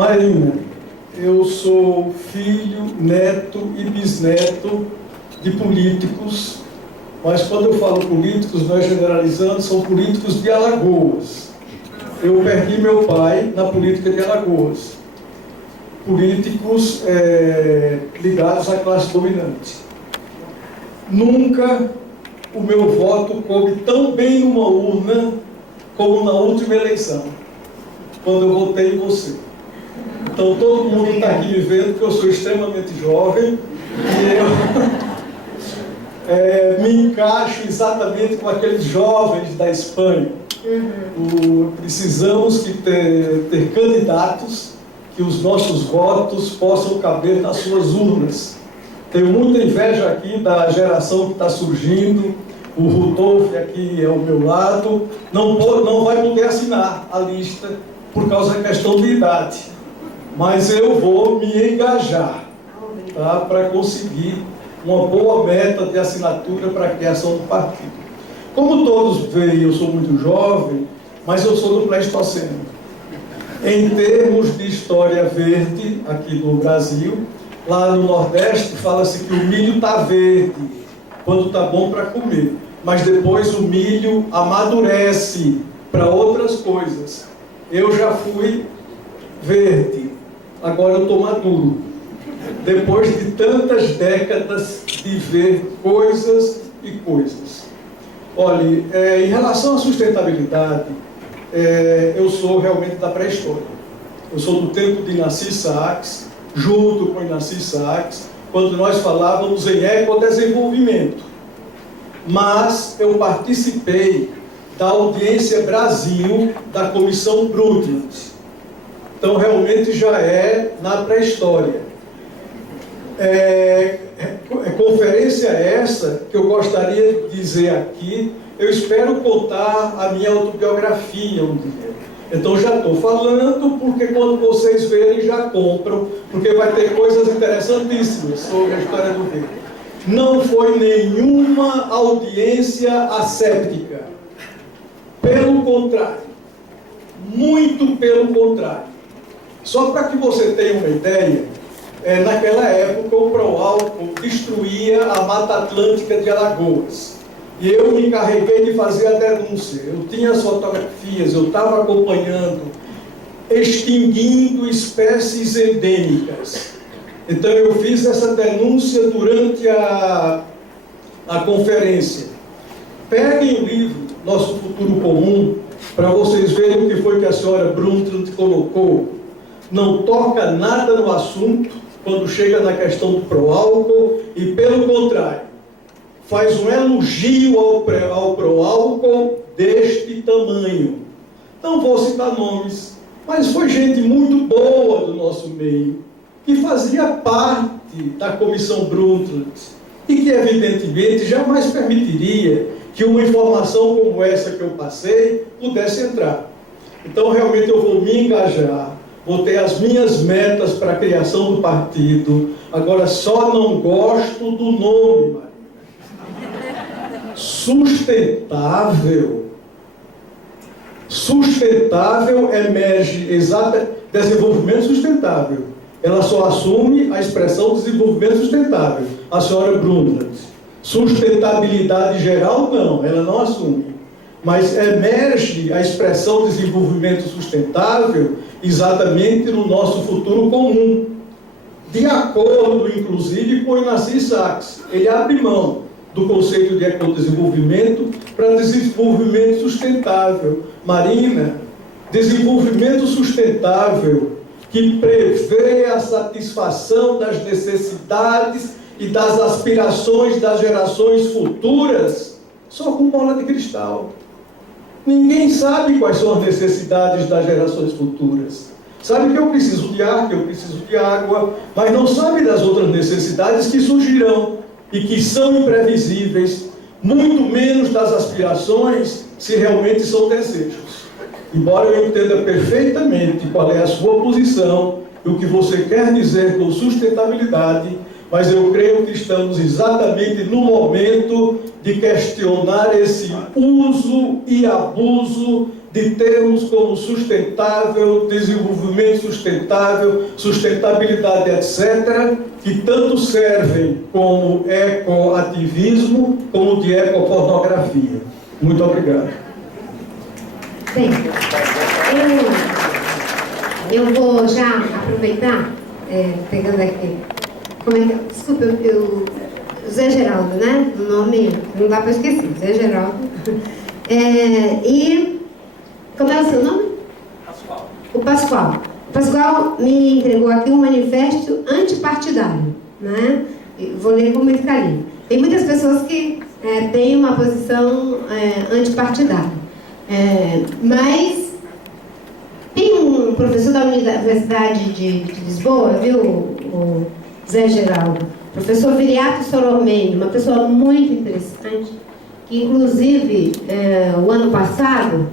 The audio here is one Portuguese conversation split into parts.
Marina, eu sou filho, neto e bisneto de políticos, mas quando eu falo políticos, nós generalizando, são políticos de Alagoas. Eu perdi meu pai na política de Alagoas. Políticos ligados à classe dominante. Nunca o meu voto coube tão bem numa urna como na última eleição, quando eu votei em você. Então todo mundo está aqui me vendo que eu sou extremamente jovem e eu me encaixo exatamente com aqueles jovens da Espanha. Precisamos ter candidatos que os nossos votos possam caber nas suas urnas. Tenho muita inveja aqui da geração que está surgindo. O Rudolf aqui ao meu lado não vai poder assinar a lista por causa da questão de idade, mas eu vou me engajar, tá, para conseguir uma boa meta de assinatura para a criação do partido. Como todos veem, eu sou muito jovem, mas eu sou do Pleistoceno. Em termos de história verde aqui no Brasil, lá no Nordeste fala-se que o milho está verde quando está bom para comer, mas depois o milho amadurece para outras coisas. Eu já fui verde, agora eu estou maduro, depois de tantas décadas de ver coisas e coisas. Olha, em relação à sustentabilidade, eu sou realmente da pré-história. Eu sou do tempo de Inácio Sachs, junto com Inácio Sachs, quando nós falávamos em ecodesenvolvimento. Mas eu participei da audiência Brasil da Comissão Brundtland. Então realmente já é na pré-história. Conferência essa que eu gostaria de dizer aqui. Eu espero contar a minha autobiografia um dia. Então já estou falando, porque quando vocês verem já compram, porque vai ter coisas interessantíssimas sobre a história do verde. Não foi nenhuma audiência asséptica. Pelo contrário. Muito pelo contrário. Só para que você tenha uma ideia, naquela época o Proálcool destruía a Mata Atlântica de Alagoas. E eu me encarreguei de fazer a denúncia. Eu tinha as fotografias, eu estava acompanhando, extinguindo espécies endêmicas. Então eu fiz essa denúncia durante a conferência. Peguem o livro Nosso Futuro Comum, para vocês verem o que foi que a senhora Brundtland colocou. Não toca nada no assunto quando chega na questão do Proálcool e, pelo contrário, faz um elogio ao Proálcool deste tamanho. Não vou citar nomes, mas foi gente muito boa do nosso meio, que fazia parte da Comissão Brundtland e que, evidentemente, jamais permitiria que uma informação como essa que eu passei pudesse entrar. Então, realmente, eu vou me engajar, vou ter as minhas metas para a criação do partido. Agora, só não gosto do nome, Maria. Sustentável. Sustentável emerge desenvolvimento sustentável. Ela só assume a expressão desenvolvimento sustentável. A senhora Brundtland. Sustentabilidade geral, não, ela não assume. Mas emerge a expressão desenvolvimento sustentável exatamente no nosso futuro comum. De acordo, inclusive, com o Inácio Sachs. Ele abre mão do conceito de ecodesenvolvimento para desenvolvimento sustentável. Marina, desenvolvimento sustentável que prevê a satisfação das necessidades e das aspirações das gerações futuras, só com bola de cristal. Ninguém sabe quais são as necessidades das gerações futuras. Sabe que eu preciso de ar, que eu preciso de água, mas não sabe das outras necessidades que surgirão e que são imprevisíveis, muito menos das aspirações, se realmente são desejos. Embora eu entenda perfeitamente qual é a sua posição e o que você quer dizer com sustentabilidade, mas eu creio que estamos exatamente no momento de questionar esse uso e abuso de termos como sustentável, desenvolvimento sustentável, sustentabilidade, etc., que tanto servem como ecoativismo, como de ecopornografia. Muito obrigado. Bem, eu vou já aproveitar, pegando aqui, desculpa, Zé Geraldo, né? O nome não dá para esquecer, Zé Geraldo. E como é o seu nome? Pascoal. O Pascoal. O Pascoal me entregou aqui um manifesto antipartidário, né? Vou ler com muito carinho. Tem muitas pessoas que têm uma posição antipartidária, mas tem um professor da Universidade de Lisboa, viu, o Zé Geraldo, professor Viriato Soromeni, uma pessoa muito interessante, que inclusive o ano passado,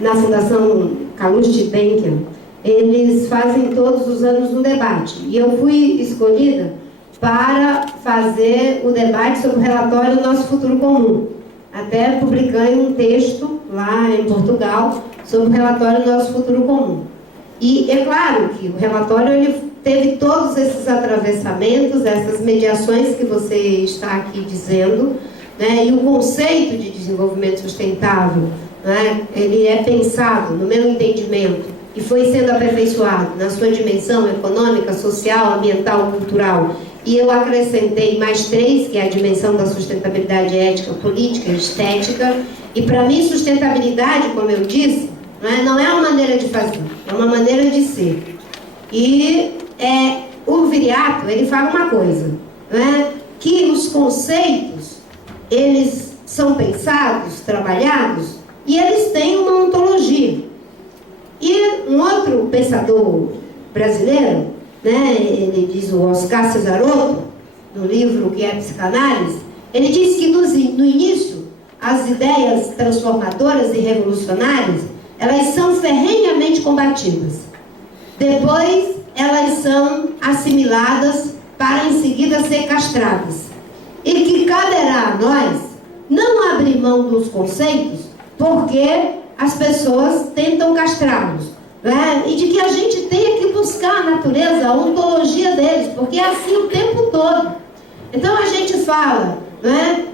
na Fundação Calouste Benken, eles fazem todos os anos um debate. E eu fui escolhida para fazer o debate sobre o relatório do Nosso Futuro Comum. Até publiquei um texto lá em Portugal sobre o relatório do Nosso Futuro Comum. E é claro que o relatório ele teve todos esses atravessamentos, essas mediações que você está aqui dizendo, né? E o conceito de desenvolvimento sustentável, né? Ele é pensado, no meu entendimento, e foi sendo aperfeiçoado na sua dimensão econômica, social, ambiental, cultural. E eu acrescentei mais 3, que é a dimensão da sustentabilidade ética, política e estética. E para mim, sustentabilidade, como eu disse, não é uma maneira de fazer, é uma maneira de ser. E o Viriato, ele fala uma coisa, que os conceitos, eles são pensados, trabalhados, e eles têm uma ontologia. E um outro pensador brasileiro, ele diz, o Oscar Cesaroto, no livro que é Psicanálise, ele diz que no início, as ideias transformadoras e revolucionárias, elas são ferrenhamente combatidas. Depois, elas são assimiladas para em seguida ser castradas. E que caberá a nós não abrir mão dos conceitos, porque as pessoas tentam castrá-los, e de que a gente tenha que buscar a natureza, a ontologia deles, porque é assim o tempo todo. Então a gente fala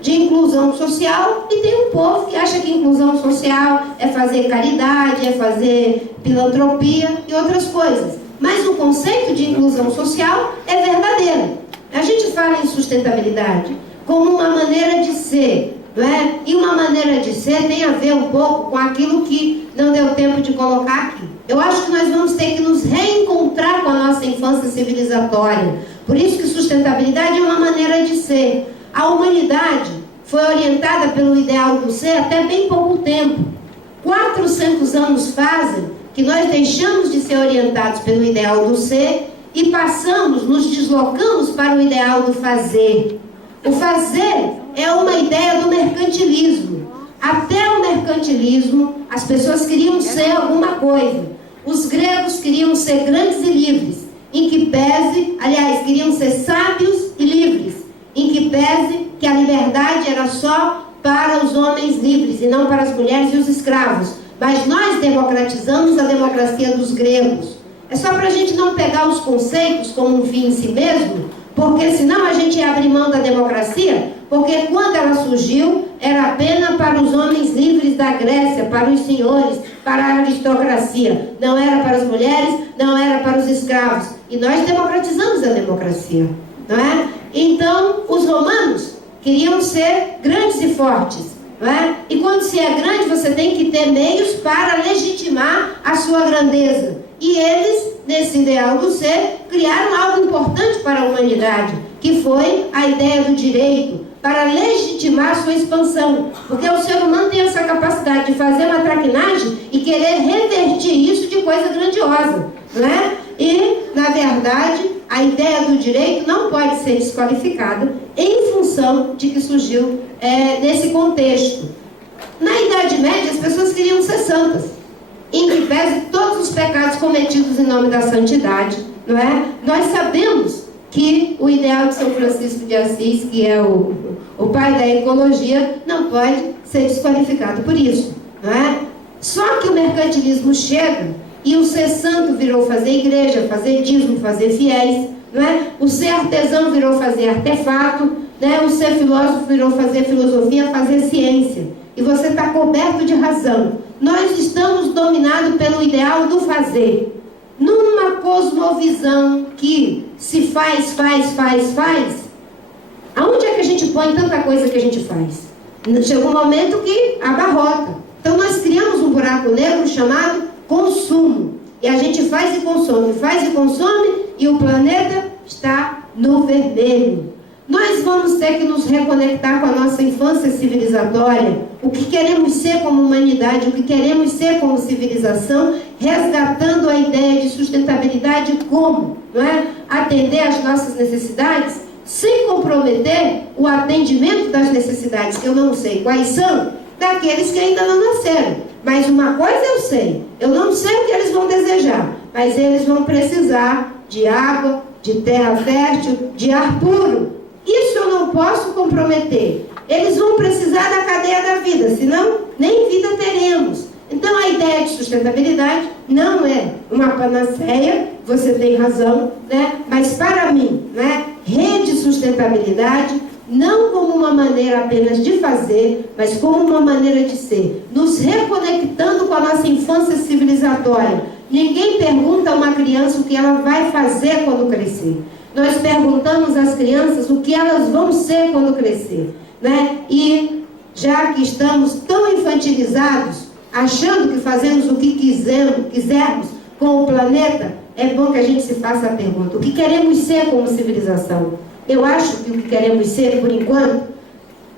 de inclusão social e tem um povo que acha que inclusão social é fazer caridade, é fazer filantropia e outras coisas. Mas o conceito de inclusão social é verdadeiro. A gente fala em sustentabilidade como uma maneira de ser, e uma maneira de ser tem a ver um pouco com aquilo que não deu tempo de colocar aqui. Eu acho que nós vamos ter que nos reencontrar com a nossa infância civilizatória. Por isso que sustentabilidade é uma maneira de ser. A humanidade foi orientada pelo ideal do ser até bem pouco tempo. 400 anos fazem que nós deixamos de ser orientados pelo ideal do ser e nos deslocamos para o ideal do fazer. O fazer é uma ideia do mercantilismo. Até o mercantilismo, as pessoas queriam ser alguma coisa. Os gregos queriam ser grandes e livres, em que pese, aliás, queriam ser sábios e livres, em que pese que a liberdade era só para os homens livres e não para as mulheres e os escravos. Mas nós democratizamos a democracia dos gregos. É só para a gente não pegar os conceitos como um fim em si mesmo, porque senão a gente ia abrir mão da democracia, porque quando ela surgiu, era apenas para os homens livres da Grécia, para os senhores, para a aristocracia. Não era para as mulheres, não era para os escravos. E nós democratizamos a democracia, não é? Então, os romanos queriam ser grandes e fortes, não é? E quando se é grande, você tem que ter meios para legitimar a sua grandeza. E eles, nesse ideal do ser, criaram algo importante para a humanidade, que foi a ideia do direito, para legitimar a sua expansão. Porque o ser humano tem essa capacidade de fazer uma traquinagem e querer revertir isso de coisa grandiosa, não é? E, na verdade, a ideia do direito não pode ser desqualificada em função de que surgiu nesse contexto. Na Idade Média, as pessoas queriam ser santas, em que pese todos os pecados cometidos em nome da santidade, não é? Nós sabemos que o ideal de São Francisco de Assis, que é o pai da ecologia, não pode ser desqualificado por isso. não é? Só que o mercantilismo chega e o ser santo virou fazer igreja, fazer dízimo, fazer fiéis, não é? O ser artesão virou fazer artefato, né? O ser filósofo virou fazer filosofia, fazer ciência. E você está coberto de razão. Nós estamos dominados pelo ideal do fazer. Numa cosmovisão que se faz, aonde é que a gente põe tanta coisa que a gente faz? Chega um momento que abarrota. Então nós criamos um buraco negro chamado consumo. E a gente faz e consome, e o planeta está no vermelho. Nós vamos ter que nos reconectar com a nossa infância civilizatória, o que queremos ser como humanidade, o que queremos ser como civilização, resgatando a ideia de sustentabilidade como, não é? Atender às nossas necessidades, sem comprometer o atendimento das necessidades, que eu não sei quais são, daqueles que ainda não nasceram. Mas uma coisa eu sei, eu não sei o que eles vão desejar, mas eles vão precisar de água, de terra fértil, de ar puro. Isso eu não posso comprometer. Eles vão precisar da cadeia da vida, senão nem vida teremos. Então a ideia de sustentabilidade não é uma panaceia, você tem razão, né? Mas para mim, né, rede sustentabilidade não como uma maneira apenas de fazer, mas como uma maneira de ser, nos reconectando com a nossa infância civilizatória. Ninguém pergunta a uma criança o que ela vai fazer quando crescer. Nós perguntamos às crianças o que elas vão ser quando crescer, né? E já que estamos tão infantilizados, achando que fazemos o que quisermos com o planeta, é bom que a gente se faça a pergunta: o que queremos ser como civilização? Eu acho que o que queremos ser, por enquanto,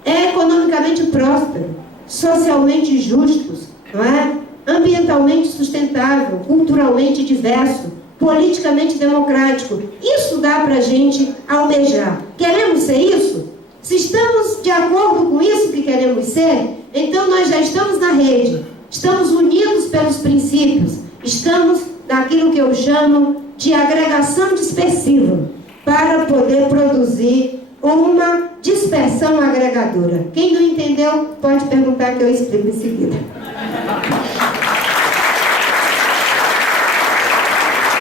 é economicamente próspero, socialmente justos, não é? Ambientalmente sustentável, culturalmente diverso, politicamente democrático. Isso dá para a gente almejar. Queremos ser isso? Se estamos de acordo com isso que queremos ser, então nós já estamos na rede, estamos unidos pelos princípios, estamos naquilo que eu chamo de agregação dispersiva, para poder produzir uma dispersão agregadora. Quem não entendeu, pode perguntar que eu explico em seguida.